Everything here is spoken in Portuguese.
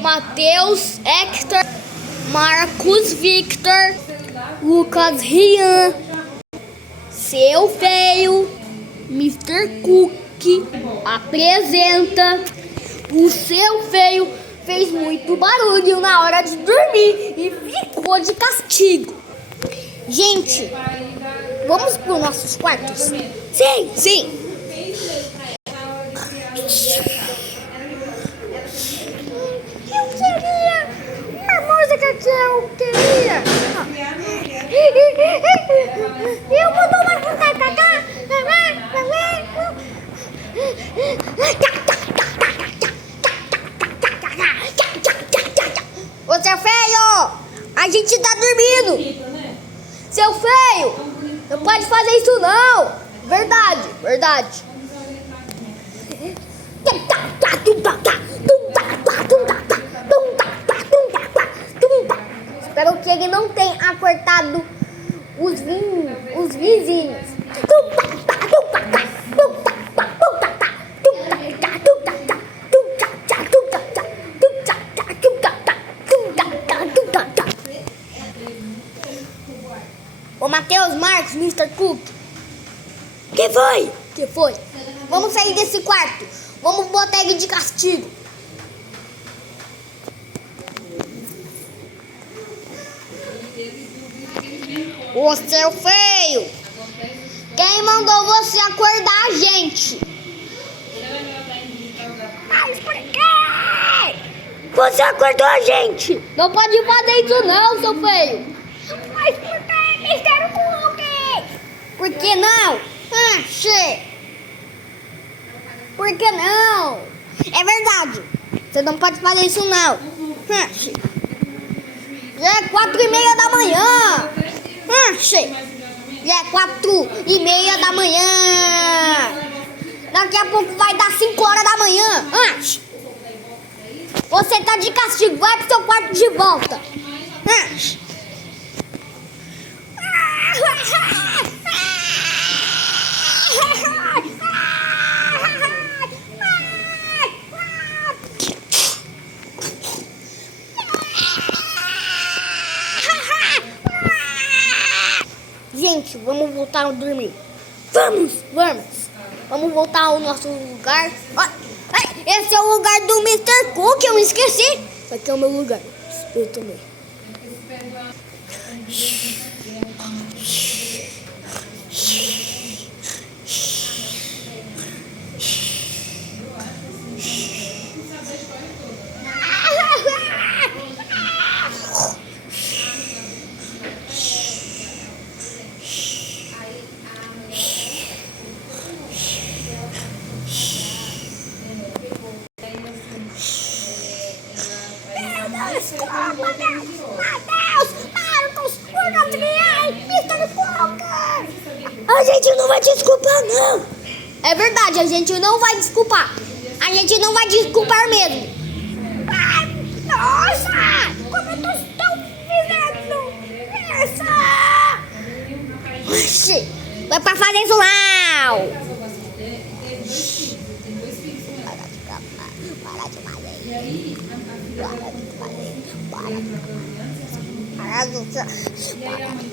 Matheus, Hector, Marcos, Victor, Lucas, Rian, Seu Feio, Mr. Cook apresenta. O Seu Feio fez muito barulho na hora de dormir e ficou de castigo. Gente, vamos para os nossos quartos? Sim, sim. Eu queria uma música que eu queria. Eu vou tomar vontade pra cá. Ô, Seu Feio, a gente tá dormindo. Seu Feio, não pode fazer isso não. Verdade, verdade. Espero que ele não tenha acortado os vizinhos. Ô Matheus, Marcos, Mr. Cook. Que foi? Que foi? Vamos sair desse quarto. Vamos botar ele de castigo. Ô Seu Feio, quem mandou você acordar a gente? Mas por quê? Você acordou a gente. Não pode fazer isso não, Seu Feio. Mas por que, Mr. Cook? Por que não? Por que não? É verdade. Você não pode fazer isso não. Já é 4:30 da manhã. Já é 4:30 da manhã. Daqui a pouco vai dar 5 horas da manhã. Você tá de castigo. Vai pro seu quarto de volta. Gente, vamos voltar a dormir. Vamos. Vamos voltar ao nosso lugar. Esse é o lugar do Mr. Cook, eu me esqueci. Esse aqui é o meu lugar. Eu também. Matheus, Marcos, Mr. Cook. A gente não vai desculpar, não. É verdade, a gente não vai desculpar. A gente não vai desculpar mesmo. Nossa, como eu tô vivendo essa? Vai pra fazer isso não. Para de fazer.